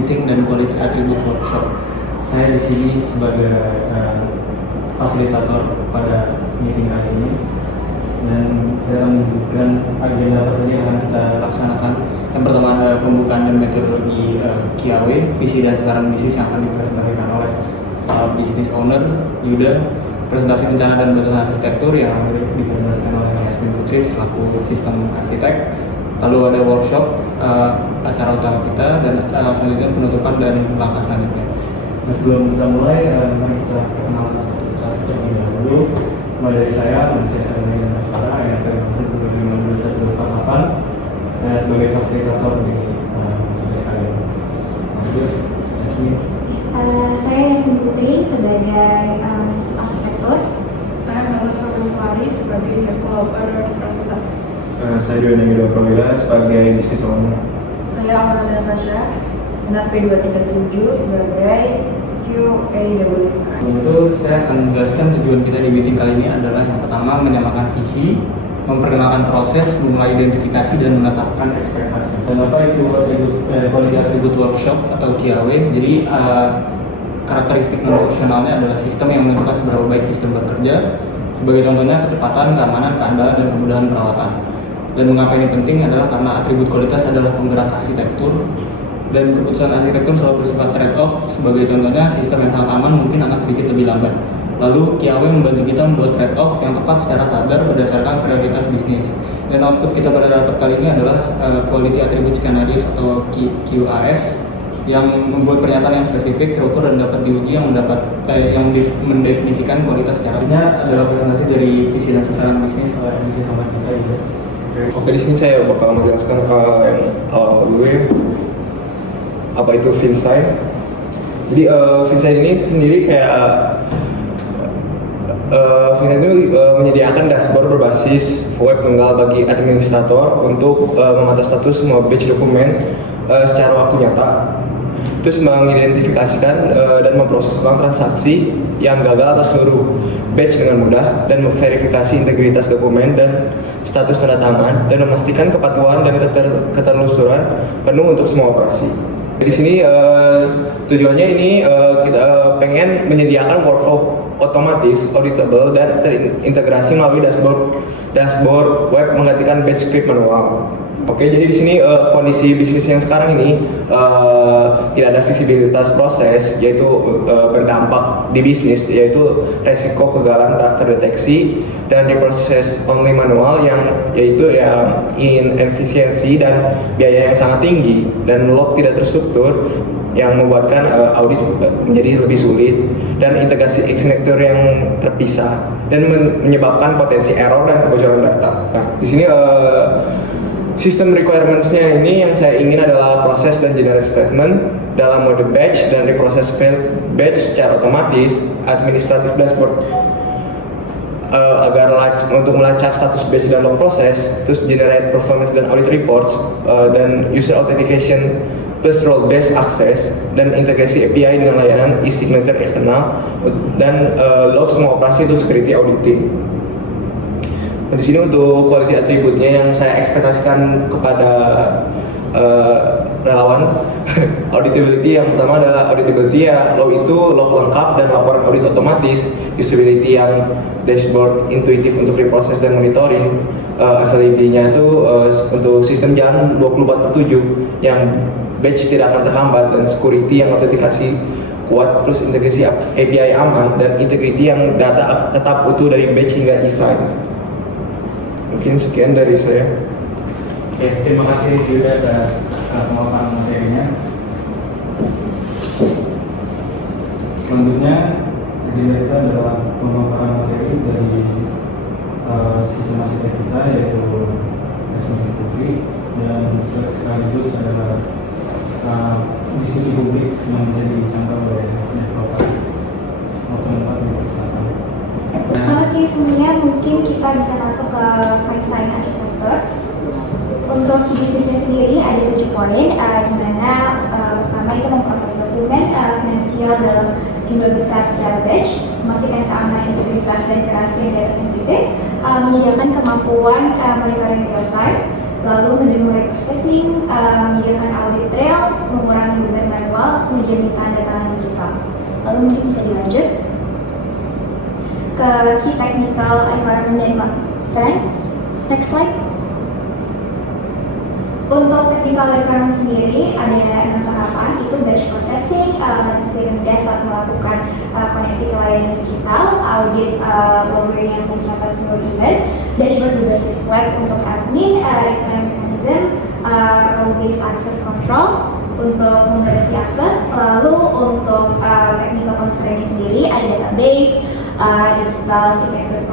meeting dan quality attribute workshop. Saya di sini sebagai fasilitator pada meeting kali ini, dan saya menunjukkan agenda apa saja yang akan kita laksanakan. Yang pertama ada pembukaan dan metodologi QAW, visi dan sasaran bisnis yang akan dipresentasikan oleh business owner Yuda, presentasi rencana dan batasan arsitektur yang dipresentasikan oleh Yasmin Putri selaku sistem arsitek. Lalu ada workshop acara utama kita, dan selanjutnya penutupan dan langkah selanjutnya. Nah, sebelum kita mulai, mari kita perkenalan satu-satu terlebih dahulu. Mulai dari saya, Manusia Sarjana dan Aksara, yang ter-2015-2048. Saya sebagai fasilitator di tugas kalian. Lanjut, Yasmin. Saya Yasmin Putri sebagai sistem arsitektur. Saya Mela Salmaswari sebagai developer representatif. Saya Dwi Yuda Prawira sebagai business owner. Saya Aurel Natasha, NRP 237 sebagai QAWXI. Untuk saya akan menjelaskan tujuan kita di meeting kali ini adalah yang pertama menyamakan visi, memperkenalkan proses, memulai identifikasi dan menetapkan ekspektasi. Dan apa itu quality attribute workshop atau QAW? Jadi karakteristik non-fungsionalnya adalah sistem yang menentukan seberapa baik sistem bekerja. Sebagai contohnya kecepatan, keamanan, keandalan, dan kemudahan perawatan. Dan mengapa ini penting adalah karena atribut kualitas adalah penggerak arsitektur, dan keputusan arsitektur selalu bersifat trade-off. Sebagai contohnya, sistem yang sangat aman mungkin akan sedikit lebih lambat. Lalu QAW membantu kita membuat trade-off yang tepat secara sadar berdasarkan prioritas bisnis. Dan output kita pada rapat kali ini adalah Quality Attribute Scenarios atau QAS, yang membuat pernyataan yang spesifik, terukur, dan dapat diuji, yang mendefinisikan kualitas secara umumnya. Adalah presentasi dari visi dan sasaran bisnis oleh bisnis owner kita juga. Oke, di sini saya bakal menjelaskan yang awal dulu ya. Apa itu Finsight? Jadi Finsight ini sendiri kayak Finsight itu menyediakan dashboard berbasis web tunggal bagi administrator untuk memantau status semua batch dokumen secara waktu nyata. Terus mengidentifikasikan dan memproses ulang transaksi yang gagal atas seluruh batch dengan mudah, dan memverifikasi integritas dokumen dan status tanda tangan, dan memastikan kepatuhan dan keterlusuran penuh untuk semua operasi. Di sini tujuannya ini kita pengen menyediakan workflow otomatis, auditable, dan terintegrasi melalui dashboard web menggantikan batch script manual. Oke, jadi di sini kondisi bisnis yang sekarang ini tidak ada visibilitas proses, yaitu berdampak di bisnis, yaitu resiko kegagalan tak terdeteksi dan diproses only manual, yaitu inefisiensi dan biaya yang sangat tinggi, dan log tidak terstruktur yang membuatkan audit menjadi lebih sulit, dan integrasi eksternal yang terpisah dan menyebabkan potensi error dan kebocoran data. Nah, di sini sistem requirements-nya ini yang saya ingin adalah proses dan generate statement dalam mode batch dan reproses failed batch secara otomatis, administrative dashboard untuk melacak status batch dan log proses, terus generate performance dan audit reports, dan user authentication plus role-based access, dan integrasi API dengan layanan e-signature eksternal, dan log semua operasi untuk security auditing. Nah, di sini untuk quality attribute-nya yang saya ekspektasikan kepada relawan auditability, yang pertama adalah auditability ya, log itu log lengkap dan laporan audit otomatis, usability yang dashboard intuitif untuk reproses dan monitoring, availability-nya itu untuk sistem jalan 24/7 yang batch tidak akan terhambat, dan security yang autentikasi kuat, plus integrasi API aman, dan integrity yang data tetap utuh dari batch hingga e-sign. Mungkin sekian dari saya. Oke, terima kasih Yuda atas pemaparan materinya. Selanjutnya, agenda kita adalah pemaparan materi dari sistem arsitek kita, yaitu Yasmin Putri, dan sekaligus adalah diskusi publik yang bisa disampaikan oleh developer. Waktu tempat dipersilakan. Selamat siang semuanya, mungkin kita bisa masuk ke Finsight Architecture. Untuk key business-nya sendiri ada 7 poin, di mana pertama itu memproses dokumen finansial dalam jumlah besar secara batch, memastikan keamanan, integritas, dan kerahasiaan data sensitif, menyediakan kemampuan monitoring real time, lalu menerima processing, menyediakan audit trail, mengurangi beban manual, menjernihkan data digital. Lalu mungkin bisa dilanjut ke key technical environment dan conference. Next slide. Untuk technical requirement sendiri ada 6 tahapan, itu batch processing, latency rendah saat melakukan koneksi ke layanan digital, audit logger yang mencatat seluruh event, dashboard berbasis web untuk admin, real-time mechanism, role-based access control untuk membatasi akses. Lalu untuk technical constraint sendiri ada database, digital signature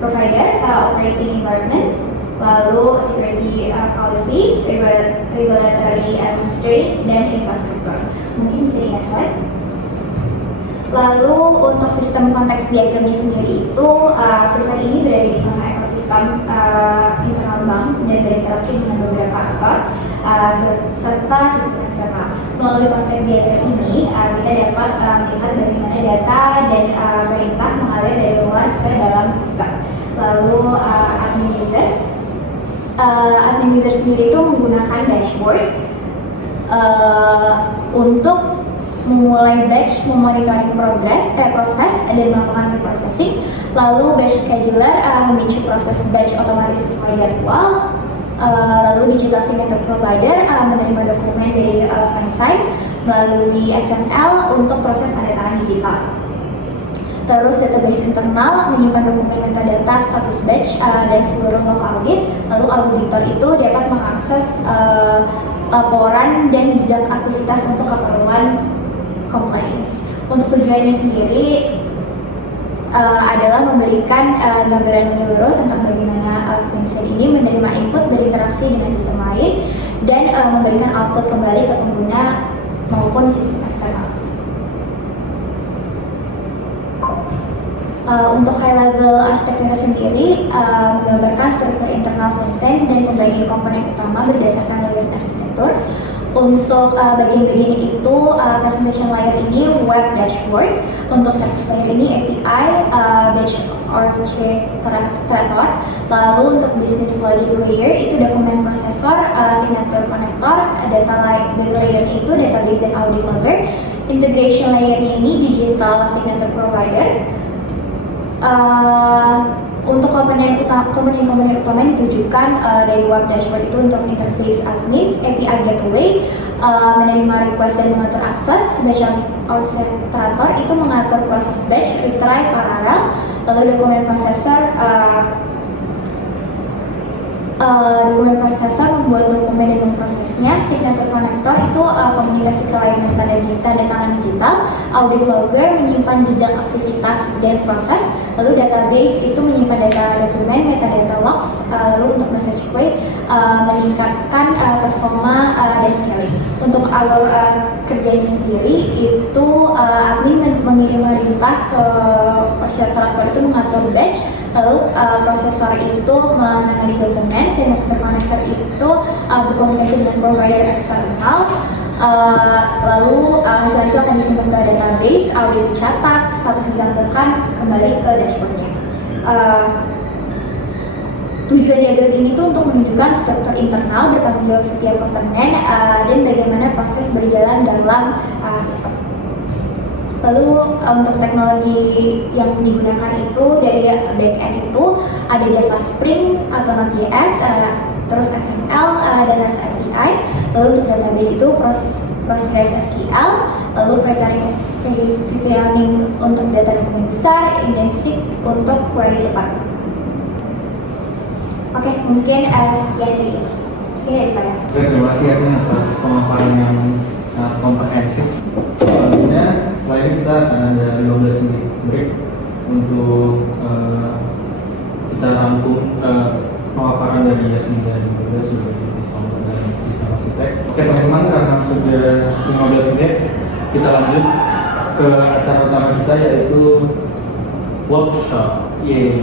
provider, operating environment, lalu security policy, regulatory administration, dan infrastruktur. Mungkin bisa di next slide. Lalu untuk sistem konteks diagramnya sendiri itu perusahaan ini berada di tengah ekosistem internal bank dan berinteraksi dengan beberapa aktor serta sistem eksternal. Melalui konsep diagram ini kita dapat melihat bagaimana data dan perintah mengalir dari luar ke dalam sistem. Lalu admin user sendiri itu menggunakan dashboard untuk memulai batch, memonitoring proses dan melakukan processing. Lalu batch scheduler memicu proses batch otomatis sesuai jadwal. Lalu digital signature provider menerima dokumen dari fansign melalui XML untuk proses tanda tangan digital. Terus database internal menyimpan dokumen metadata status batch dan seluruh log audit. Lalu auditor itu dapat mengakses laporan dan jejak aktivitas untuk keperluan compliance. Untuk tujuannya sendiri adalah memberikan gambaran menyeluruh tentang bagaimana Vincent ini menerima input berinteraksi dengan sistem lain dan memberikan output kembali ke pengguna maupun sistem eksternal. Untuk high level arsitekturnya sendiri menggambarkan struktur internal Vincent dan pembagian komponen utama berdasarkan layer arsitektur. Untuk bagian-bagian itu presentation layer ini web dashboard, untuk service layer ini API, batch orchestrator, lalu untuk business logic layer itu dokumen prosesor, signature connector, data layer itu database dan audit logger, integration layernya ini digital signature provider. Untuk komponen utama yang ditujukan dari web dashboard itu untuk interface admin, API gateway, menerima request dan mengatur akses, batch orchestrator itu mengatur proses batch, retry, parallel, lalu dokumen processor membuat dokumen dan memprosesnya, signature connector itu komunikasi ke layanan tanda tangan digital, audit logger menyimpan jejak aktivitas dan proses, lalu database itu menyimpan data dokumen, metadata logs, lalu untuk message queue meningkatkan performa dan scaling. Untuk alur kerjanya sendiri itu admin mengirim perintah ke orchestrator itu mengatur batch, lalu prosesor itu menangani dokumen, signature connector itu berkomunikasi dengan provider eksternal, lalu setelah itu akan disimpan ke database, audit dicatat, status dilampirkan kembali ke dashboardnya. Tujuan diagram ini tuh untuk menunjukkan struktur internal, bertanggung jawab setiap komponen, dan bagaimana proses berjalan dalam sistem. Lalu untuk teknologi yang digunakan itu dari backend itu ada Java Spring atau Node.js, terus XML dan REST API. Lalu untuk database itu PostgreSQL, lalu pre-cleaning untuk data dokumen besar, indexing untuk query cepat. Oke, mungkin sekian dari saya. Terima kasih Yasin atas pemaparan yang sangat komprehensif. Selanjutnya, setelah ini kita akan ada 15 menit break untuk kita rangkum pemaparan dari Yasin dan juga sudah disambung dari sistem arsitek. Oke teman-teman, karena sudah 15 menit, kita lanjut ke acara utama kita yaitu workshop. Yeay.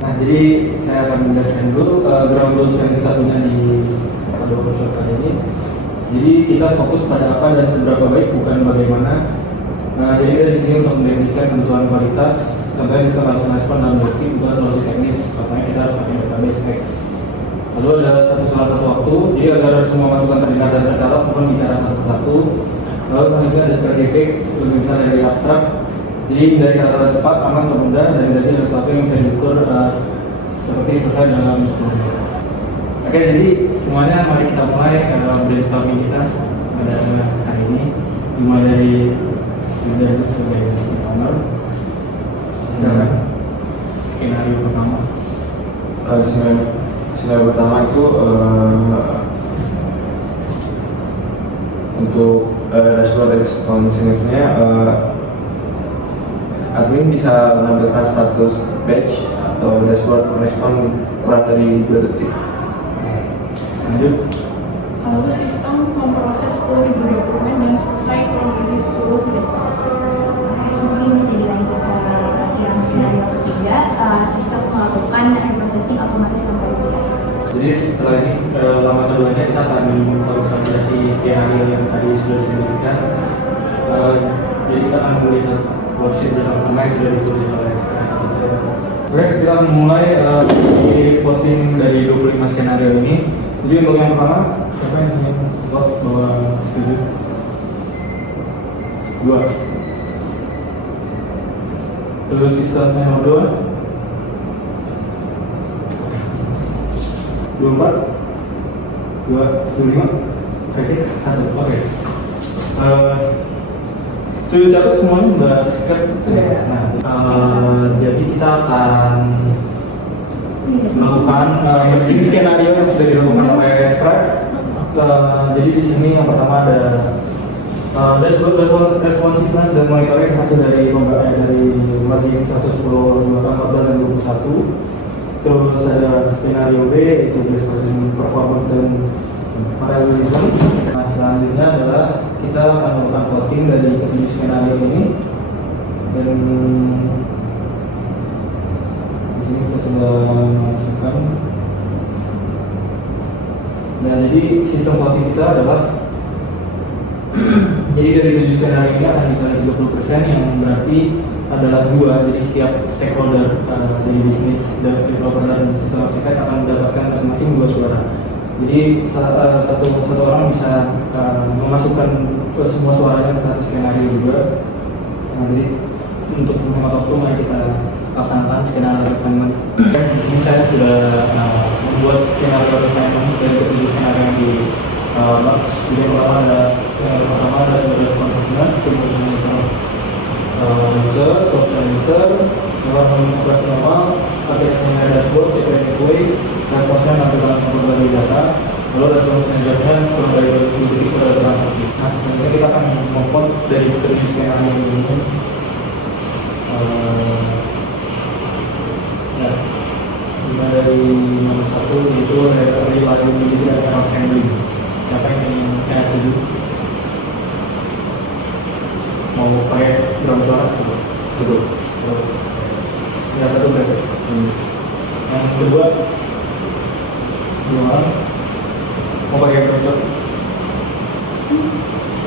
Nah, jadi saya akan menjelaskan dulu ground rules yang kita punya di pada workshop kali ini. Jadi kita fokus pada apa dan seberapa baik, bukan bagaimana. Jadi kita di sini untuk mendefinisikan kebutuhan kualitas. Contohnya sistem harus merespon dalam bentuk bukan solusi teknis. Contohnya kita harus pakai database X. Lalu ada satu waktu, jadi agar semua masukan terdengar dan tercatat, mohon bicara satu-satu. Lalu selanjutnya ada spesifik, tulisan dari abstrak. Jadi dari kata cepat, aman, termudah, dan dari sesuatu yang bisa diukur seperti selesai dalam 10 menit. Oke, jadi semuanya mari kita mulai brainstorming kita pada hari ini. Dimulai dari itu sebagai business owner. Silakan. Skenario pertama. Skenario pertama itu untuk dashboard responsiveness-nya, admin bisa menampilkan status batch atau dashboard respon kurang dari 2 detik. Lanjut. Lalu sistem memproses 10.000 dokumen dan selesai kurang lebih 10 menit. Mungkin bisa dilanjut ke yang skenario ketiga, sistem melakukan reprocessing otomatis tanpa verifikasi. Jadi setelah ini lama keduanya kita akan konsolidasi skenario yang tadi sudah disebutkan. Jadi kita akan melihat worksheet bersama-sama yang sudah ditulis oleh skenario. Oke, kita akan mulai di voting dari 25 skenario ini. Jadi untuk yang pertama, siapa yang ingin vote bahwa setuju? 2. Terus sistemnya nomor 2. 24, 25, oke, 1, oke. Sudah catat semuanya, udah sikat? Sudah. Nah, jadi kita akan melakukan matching skenario yang sudah dilakukan oleh Scribe. Jadi di sini yang pertama ada dashboard responsiveness dan monitoring hasil dari margin 110, 14 dan 21. Terus ada skenario B, yaitu base performance dan parallelism. Nah, selanjutnya adalah kita akan melakukan voting dari ketujuh skenario ini. Dan di sini kita sudah masukkan. Nah, jadi sistem voting kita adalah jadi dari 7 skenario ini akan dibagi 30%, yang berarti adalah 2, jadi setiap stakeholder dari bisnis dan developer dan sistem arsitek akan mendapatkan masing-masing 2 suara. Jadi satu orang bisa memasukkan semua suaranya ke satu skenario juga. Nah, jadi untuk menghemat waktu, mari kita laksanakan skenario refinement. Di sini saya sudah membuat skenario refinement dari 7 skenario yang di box. Jadi yang pertama ada responsiveness, user, software user, operasi normal, pakai dashboard, TPWay, responsnya nanti dalam berbagai data, lalu respons manajernya kurang dari 20 detik pada transaksi. Nah, selanjutnya kita akan memvote dari ketujuh skenario ini. Ya, dimulai dari nomor 1 itu dari lalu menjadi ada handling. Siapa yang ingin setuju? Mau pakai drum suara? Betul. Ya, satu berarti. Yang kedua, 2 orang. Mau pakai drum suara?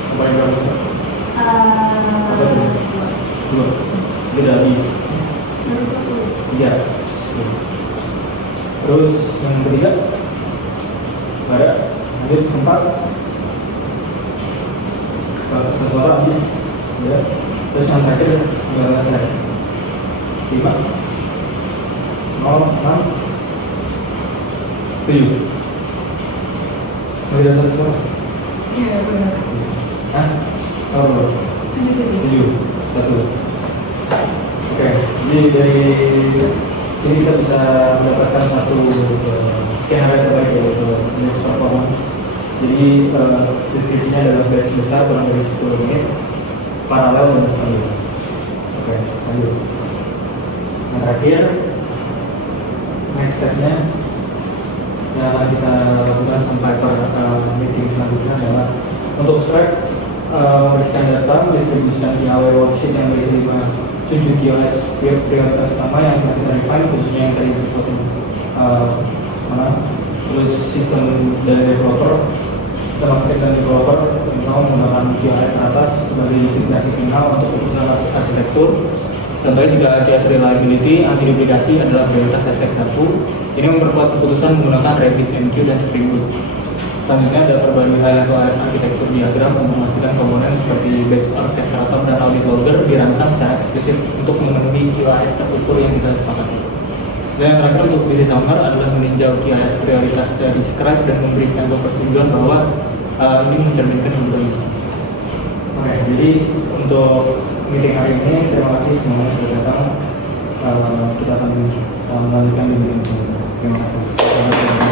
Mau pakai drum suara? Apa itu? 2. Beda habis. 3. Terus yang ketiga, ada. Lanjut 4. Satu orang habis. Ya. Terus yang terakhir nggak selesai. 5, 0, 6, 7. Sudah satu semua? Iya, benar. Hah? Oh, 7, 1. Oke, jadi dari sini kita bisa mendapatkan satu skenario terbaik, yaitu base performance. Jadi deskripsinya adalah garis besar kurang dari 10 menit, paralel dan stabil. Oke, lanjut. Yang terakhir, next step-nya yang akan kita lakukan sampai meeting selanjutnya adalah untuk Scribe membersihkan data, distribusikan di awal worksheet yang berisi 7 QoS prioritas utama yang sudah kita define, khususnya yang tadi disebutkan terus sistem dari developer, sistem arsitek dan developer yang menggunakan QoS atas sebagai justifikasi final untuk keputusan arsitektur. Contohnya jika QS reliability, anti duplikasi adalah prioritas SX1. Ini memperkuat keputusan menggunakan RabbitMQ dan Spring Boot. Selanjutnya ada perbandingan arsitektur diagram untuk memastikan komponen seperti batch orchestrator dan audit logger dirancang secara eksplisit untuk memenuhi QoS terukur yang kita sepakati. Dan yang terakhir untuk business owner adalah meninjau QoS prioritas dari Scratch dan memberi stempel persetujuan bahwa ini mencerminkan kebutuhan bisnis. Oke, jadi untuk meeting hari ini terima kasih semuanya sudah datang. Kita akan melanjutkan di meeting sebelumnya. Terima kasih.